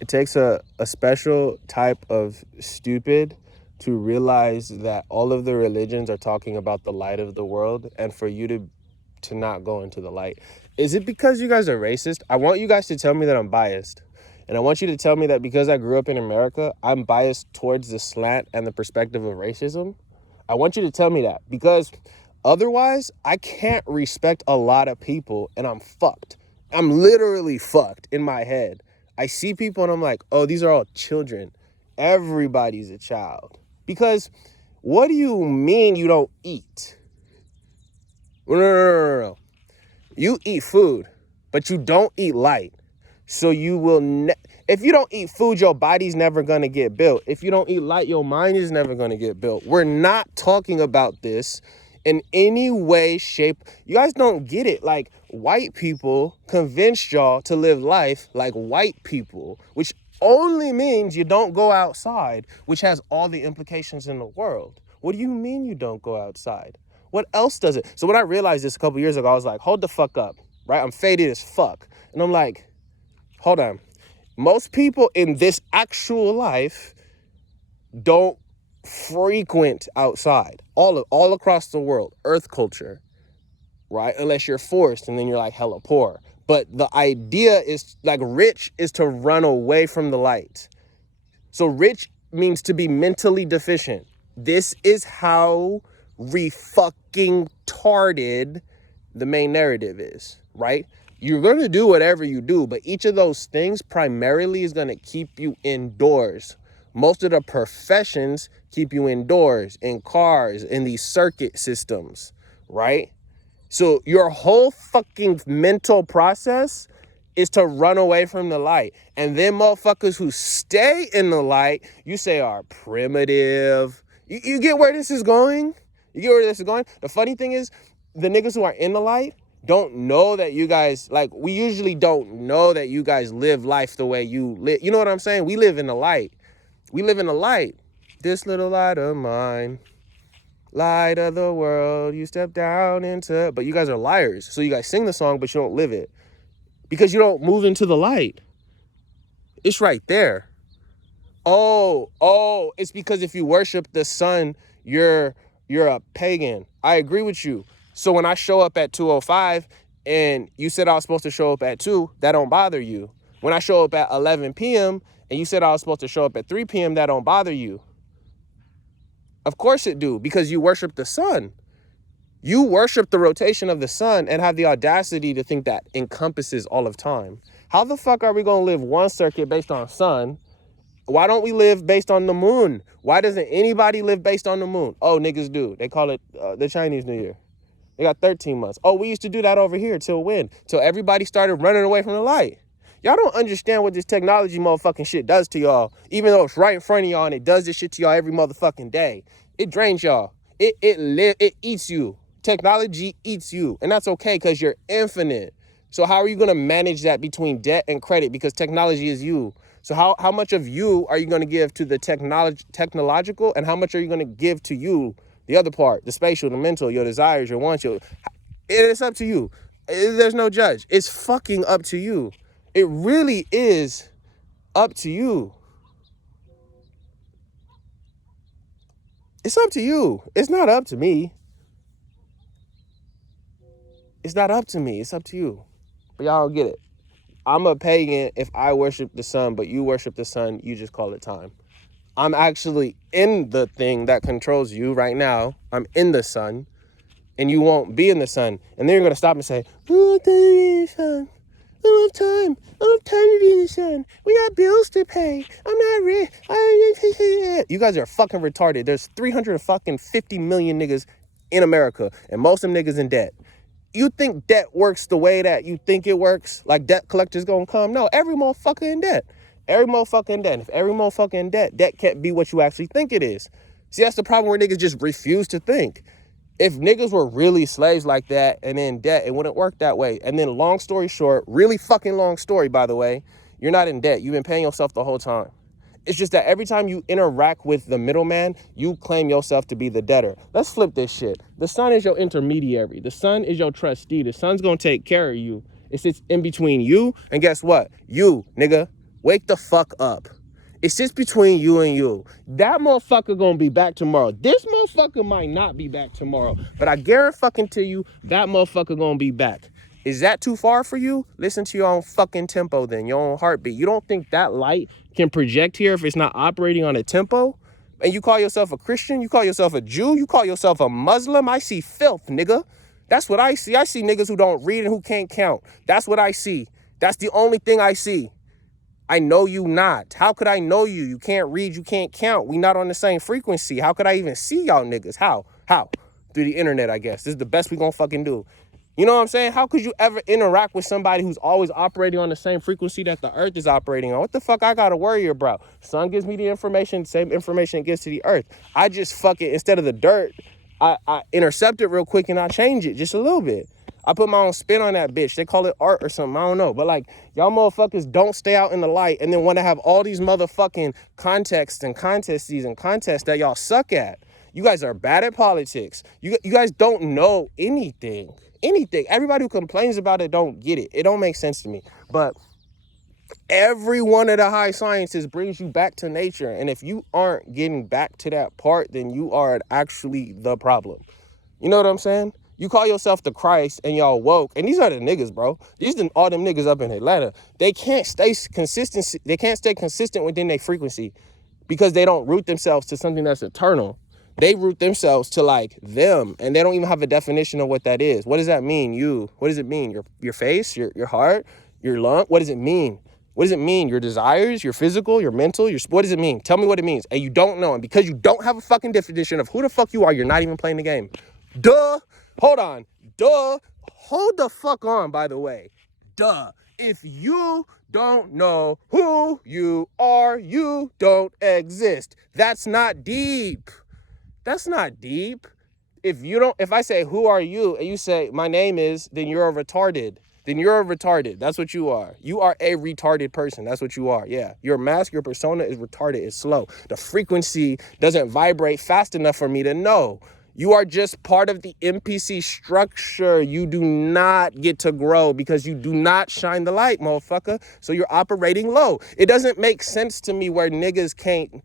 It takes a special type of stupid to realize that all of the religions are talking about the light of the world and for you to not go into the light. Is it because you guys are racist? I want you guys to tell me that I'm biased. And I want you to tell me that because I grew up in America, I'm biased towards the slant and the perspective of racism. I want you to tell me that because otherwise, I can't respect a lot of people and I'm fucked. I'm literally fucked in my head. I see people and I'm like, oh, these are all children. Everybody's a child. Because what do you mean you don't eat? No. You eat food, but you don't eat light. So you will if you don't eat food, your body's never going to get built. If you don't eat light, your mind is never going to get built. We're not talking about this in any way, shape. You guys don't get it. Like, white people convinced y'all to live life like white people, which only means you don't go outside, which has all the implications in the world. What do you mean you don't go outside? What else does it? So when I realized this a couple years ago, I was like, hold the fuck up, right? I'm faded as fuck. And I'm like, hold on. Most people in this actual life don't frequent outside. All across the world, earth culture, right? Unless you're forced and then you're like hella poor. But the idea is like rich is to run away from the light. So rich means to be mentally deficient. This is how re-fucking tarded the main narrative is, right? You're going to do whatever you do, but each of those things primarily is going to keep you indoors. Most of the professions keep you indoors, in cars, in these circuit systems, right? So your whole fucking mental process is to run away from the light. And then motherfuckers who stay in the light, you say are primitive. You get where this is going? You get where this is going? The funny thing is, the niggas who are in the light don't know that you guys, like, we usually don't know that you guys live life the way you live. You know what I'm saying? We live in the light. We live in the light. This little light of mine, light of the world, you step down into, but you guys are liars. So you guys sing the song, but you don't live it because you don't move into the light. It's right there. Oh, it's because if you worship the sun, you're a pagan. I agree with you. So when I show up at 2:05 and you said I was supposed to show up at 2, that don't bother you. When I show up at 11 p.m. and you said I was supposed to show up at 3 p.m., that don't bother you. Of course it do, because you worship the sun. You worship the rotation of the sun and have the audacity to think that encompasses all of time. How the fuck are we going to live one circuit based on sun? Why don't we live based on the moon? Why doesn't anybody live based on the moon? Oh, niggas do. They call it the Chinese New Year. They got 13 months. Oh, we used to do that over here till when? Till everybody started running away from the light. Y'all don't understand what this technology motherfucking shit does to y'all, even though it's right in front of y'all and it does this shit to y'all every motherfucking day. It drains y'all. It eats you. Technology eats you. And that's okay because you're infinite. So how are you going to manage that between debt and credit? Because technology is you. So how much of you are you going to give to the technological, and how much are you going to give to you, the other part, the spatial, the mental, your desires, your wants, it's up to you. There's no judge. It's fucking up to you. It really is up to you. It's up to you. It's not up to me. It's not up to me. It's up to you. But y'all don't get it. I'm a pagan if I worship the sun, but you worship the sun, you just call it time. I'm actually in the thing that controls you right now. I'm in the sun, and you won't be in the sun. And then you're going to stop and say, oh, I don't be in the sun. I don't have time. I don't have time to be in the sun. We got bills to pay. I'm not rich. You guys are fucking retarded. There's 350 million niggas in America, and most of them niggas in debt. You think debt works the way that you think it works? Like debt collectors gonna come? No, every motherfucker in debt. Every motherfucker in debt. And if every motherfucker in debt can't be what you actually think it is. See, that's the problem where niggas just refuse to think. If niggas were really slaves like that and in debt, it wouldn't work that way. And then long story short, really fucking long story, by the way, you're not in debt. You've been paying yourself the whole time. It's just that every time you interact with the middleman, you claim yourself to be the debtor. Let's flip this shit. The sun is your intermediary. The sun is your trustee. The sun's gonna take care of you. It sits in between you and guess what? You, nigga. Wake the fuck up. It's just between you and you. That motherfucker gonna be back tomorrow. This motherfucker might not be back tomorrow, but I guarantee you that motherfucker gonna be back. Is that too far for you? Listen to your own fucking tempo then, your own heartbeat. You don't think that light can project here if it's not operating on a tempo? And you call yourself a Christian? You call yourself a Jew? You call yourself a Muslim? I see filth, nigga. That's what I see. I see niggas who don't read and who can't count. That's what I see. That's the only thing I see. I know you not. How could I know you? You can't read, you can't count. We not on the same frequency. How could I even see y'all niggas? How? Through the internet, I guess. This is the best we gonna fucking do. You know what I'm saying? How could you ever interact with somebody who's always operating on the same frequency that the earth is operating on? What the fuck I gotta worry about? Sun gives me the information, same information it gives to the earth. I just fucking, instead of the dirt, I intercept it real quick and I change it just a little bit. I put my own spin on that bitch. They call it art or something. I don't know. But like, y'all motherfuckers don't stay out in the light and then want to have all these motherfucking contexts and contests that y'all suck at. You guys are bad at politics. You guys don't know anything. Everybody who complains about it don't get it. It don't make sense to me. But every one of the high sciences brings you back to nature. And if you aren't getting back to that part, then you are actually the problem. You know what I'm saying? You call yourself the Christ and y'all woke. And these are the niggas, bro. These are all them niggas up in Atlanta. They can't stay consistent. They can't stay consistent within their frequency because they don't root themselves to something that's eternal. They root themselves to like them, and they don't even have a definition of what that is. What does that mean? You. What does it mean? Your face, your heart, your lung. What does it mean? What does it mean? Your desires, your physical, your mental, what does it mean? Tell me what it means. And you don't know. And because you don't have a fucking definition of who the fuck you are, you're not even playing the game. Duh. Hold on. Duh. Hold the fuck on, by the way. Duh. If you don't know who you are, you don't exist. That's not deep. That's not deep. If I say, who are you? And you say, my name is, then you're a retarded. That's what you are. You are a retarded person. That's what you are. Yeah. Your mask, your persona is retarded. It's slow. The frequency doesn't vibrate fast enough for me to know. You are just part of the NPC structure. You do not get to grow because you do not shine the light, motherfucker. So you're operating low. It doesn't make sense to me where niggas can't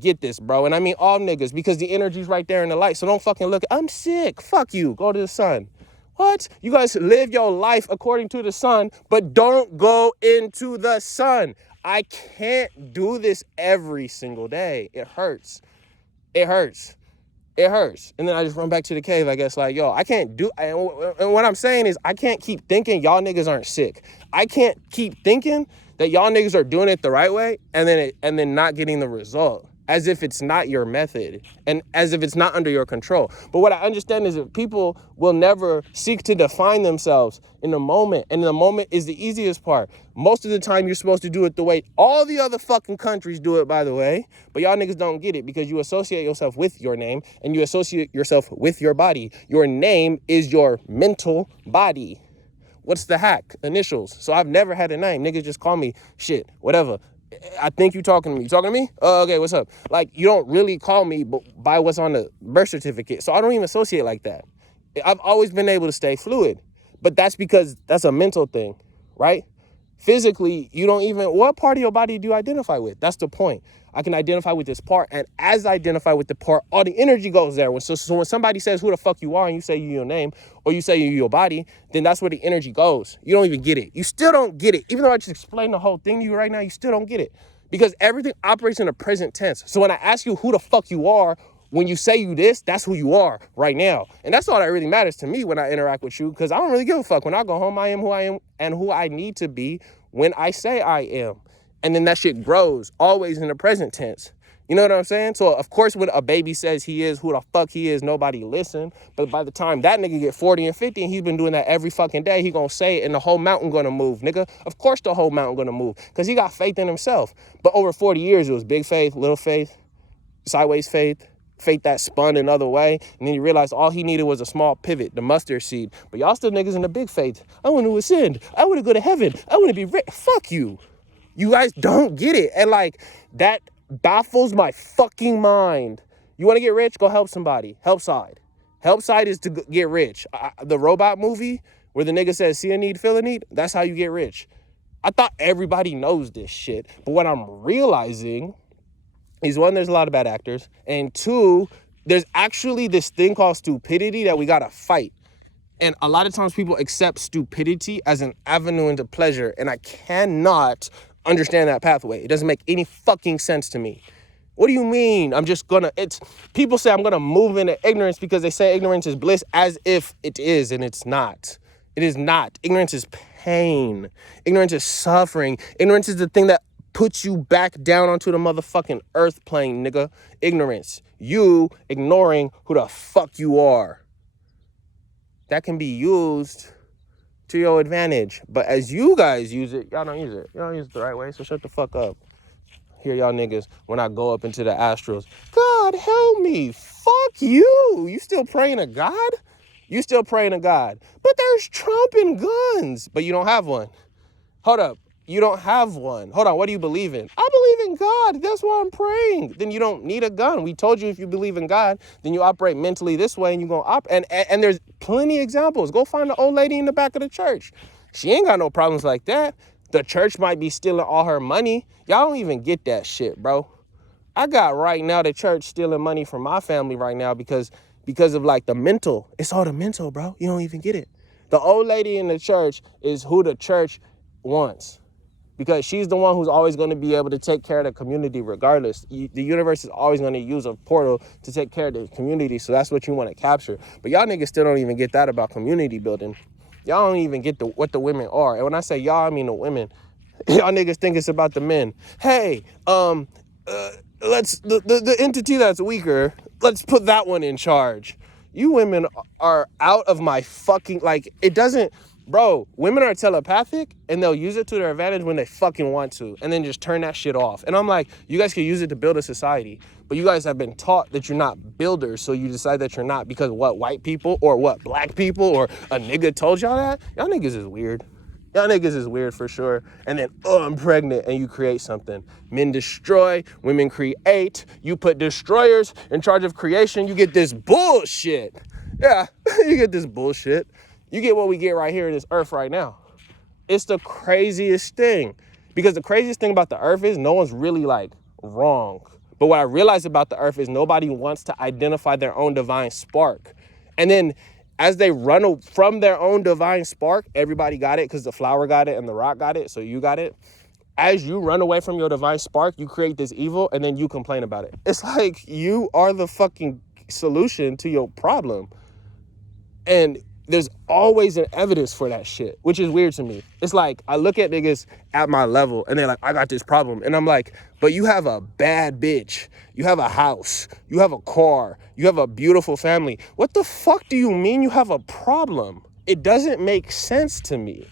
get this, bro. And I mean all niggas, because the energy's right there in the light. So don't fucking look. I'm sick. Fuck you. Go to the sun. What? You guys live your life according to the sun, but don't go into the sun. I can't do this every single day. It hurts. And then I just run back to the cave, I guess, like, yo, I can't do, and what I'm saying is I can't keep thinking y'all niggas aren't sick. I can't keep thinking that y'all niggas are doing it the right way and then not getting the result, as if it's not your method and as if it's not under your control. But what I understand is that people will never seek to define themselves in the moment. And in the moment is the easiest part. Most of the time, you're supposed to do it the way all the other fucking countries do it, by the way. But y'all niggas don't get it because you associate yourself with your name and you associate yourself with your body. Your name is your mental body. What's the hack? Initials. So I've never had a name. Niggas just call me shit, whatever. I think you talking to me. You talking to me? Okay, what's up? Like, you don't really call me by what's on the birth certificate. So I don't even associate like that. I've always been able to stay fluid. But that's because that's a mental thing, right? Physically, you don't even, what part of your body do you identify with? That's the point. I can identify with this part, and as I identify with the part, all the energy goes there. So when somebody says who the fuck you are and you say you your name or you say you your body, then that's where the energy goes. You don't even get it. You still don't get it. Even though I just explained the whole thing to you right now, you still don't get it because everything operates in the present tense. So when I ask you who the fuck you are, when you say you this, that's who you are right now. And that's all that really matters to me when I interact with you, because I don't really give a fuck. When I go home, I am who I am and who I need to be when I say I am. And then that shit grows always in the present tense. You know what I'm saying? So, of course, when a baby says he is who the fuck he is, nobody listen. But by the time that nigga get 40 and 50 and he's been doing that every fucking day, he gonna say it and the whole mountain gonna move, nigga. Of course the whole mountain gonna move because he got faith in himself. But over 40 years, it was big faith, little faith, sideways faith that spun another way. And then you realize all he needed was a small pivot, the mustard seed. But y'all still niggas in the big faith. I want to ascend. I want to go to heaven. I want to be rich. Fuck you. You guys don't get it. And like, that baffles my fucking mind. You want to get rich? Go help somebody. Help side. Help side is to get rich. The robot movie where the nigga says, see a need, feel a need. That's how you get rich. I thought everybody knows this shit. But what I'm realizing is, one, there's a lot of bad actors. And two, there's actually this thing called stupidity that we gotta fight. And a lot of times people accept stupidity as an avenue into pleasure. And I cannot understand that pathway. It doesn't make any fucking sense to me. What do you mean? People say I'm gonna move into ignorance because they say ignorance is bliss, as if it is, and it's not. It is not. Ignorance is pain. Ignorance is suffering. Ignorance is the thing that puts you back down onto the motherfucking earth plane, nigga. Ignorance. You ignoring who the fuck you are. That can be used to your advantage. But as you guys use it, y'all don't use it. Y'all don't use it the right way, so shut the fuck up. Hear y'all niggas when I go up into the astrals. God help me. Fuck you. You still praying to God? You still praying to God. But there's Trump and guns. But you don't have one. Hold up. You don't have one. Hold on. What do you believe in? I believe in God. That's why I'm praying. Then you don't need a gun. We told you if you believe in God, then you operate mentally this way and you're going to operate. And there's plenty of examples. Go find the old lady in the back of the church. She ain't got no problems like that. The church might be stealing all her money. Y'all don't even get that shit, bro. I got right now the church stealing money from my family right now because of like the mental. It's all the mental, bro. You don't even get it. The old lady in the church is who the church wants because she's the one who's always going to be able to take care of the community regardless. The universe is always going to use a portal to take care of the community, so that's what you want to capture. But y'all niggas still don't even get that about community building. Y'all don't even get what the women are. And when I say y'all, I mean the women. Y'all niggas think it's about the men. Hey, let's the entity that's weaker, let's put that one in charge. You women are out of my fucking, like, it doesn't, bro, women are telepathic and they'll use it to their advantage when they fucking want to and then just turn that shit off. And I'm like, you guys can use it to build a society, but you guys have been taught that you're not builders, so you decide that you're not because what, white people or what, black people or a nigga told y'all that? Y'all niggas is weird. Y'all niggas is weird for sure. And then, oh, I'm pregnant, and you create something. Men destroy, women create. You put destroyers in charge of creation, you get this bullshit. Yeah, you get this bullshit. You get what we get right here in this earth right now. It's the craziest thing. Because the craziest thing about the earth is no one's really like wrong. But what I realize about the earth is nobody wants to identify their own divine spark. And then as they run from their own divine spark, everybody got it because the flower got it and the rock got it, so you got it. As you run away from your divine spark, you create this evil and then you complain about it. It's like you are the fucking solution to your problem. And there's always an evidence for that shit, which is weird to me. It's like I look at niggas at my level and they're like, I got this problem. And I'm like, but you have a bad bitch. You have a house. You have a car. You have a beautiful family. What the fuck do you mean you have a problem? It doesn't make sense to me.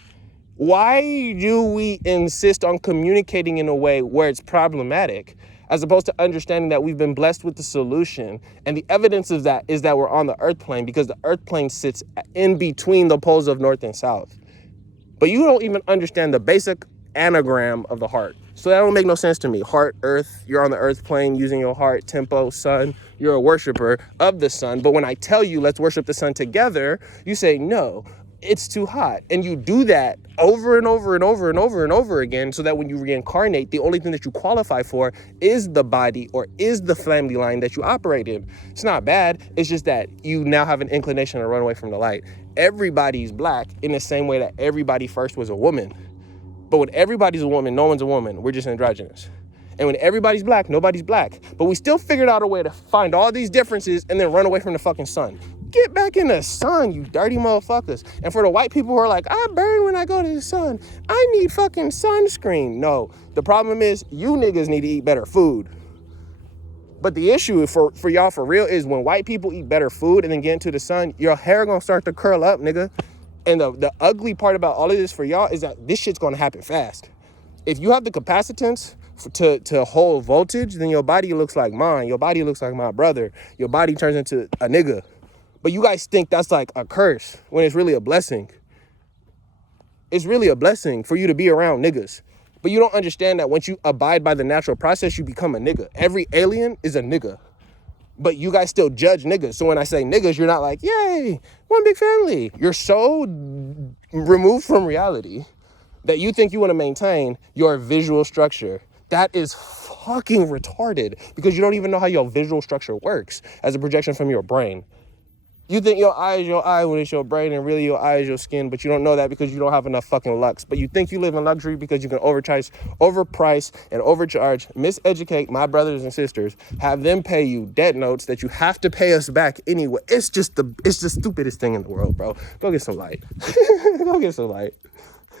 Why do we insist on communicating in a way where it's problematic, as opposed to understanding that we've been blessed with the solution? And the evidence of that is that we're on the earth plane, because the earth plane sits in between the poles of north and south. But you don't even understand the basic anagram of the heart. So that don't make no sense to me. Heart, earth, you're on the earth plane using your heart, tempo, sun. You're a worshiper of the sun. But when I tell you, let's worship the sun together, you say, no, it's too hot. And you do that over and over and over and over and over again, so that when you reincarnate, the only thing that you qualify for is the body or is the family line that you operate in. It's not bad. It's just that you now have an inclination to run away from the light. Everybody's black in the same way that everybody first was a woman. But when everybody's a woman, no one's a woman. We're just androgynous. And when everybody's black, nobody's black. But we still figured out a way to find all these differences and then run away from the fucking sun. Get back in the sun, you dirty motherfuckers. And for the white people who are like, I burn when I go to the sun, I need fucking sunscreen. No, the problem is you niggas need to eat better food. But the issue for y'all for real is when white people eat better food and then get into the sun, your hair gonna start to curl up, nigga. And the ugly part about all of this for y'all is that this shit's gonna happen fast. If you have the capacitance to hold voltage, then your body looks like mine. Your body looks like my brother. Your body turns into a nigga. But you guys think that's like a curse when it's really a blessing. It's really a blessing for you to be around niggas. But you don't understand that once you abide by the natural process, you become a nigga. Every alien is a nigga. But you guys still judge niggas. So when I say niggas, you're not like, yay, one big family. You're so removed from reality. that you think you want to maintain your visual structure. That is fucking retarded because you don't even know how your visual structure works as a projection from your brain. You think your eye is your eye when it's your brain, and really your eye is your skin, but you don't know that because you don't have enough fucking lux. But you think you live in luxury because you can overprice and overcharge, miseducate my brothers and sisters, have them pay you debt notes that you have to pay us back anyway. It's the stupidest thing in the world, bro. Go get some light. Go get some light.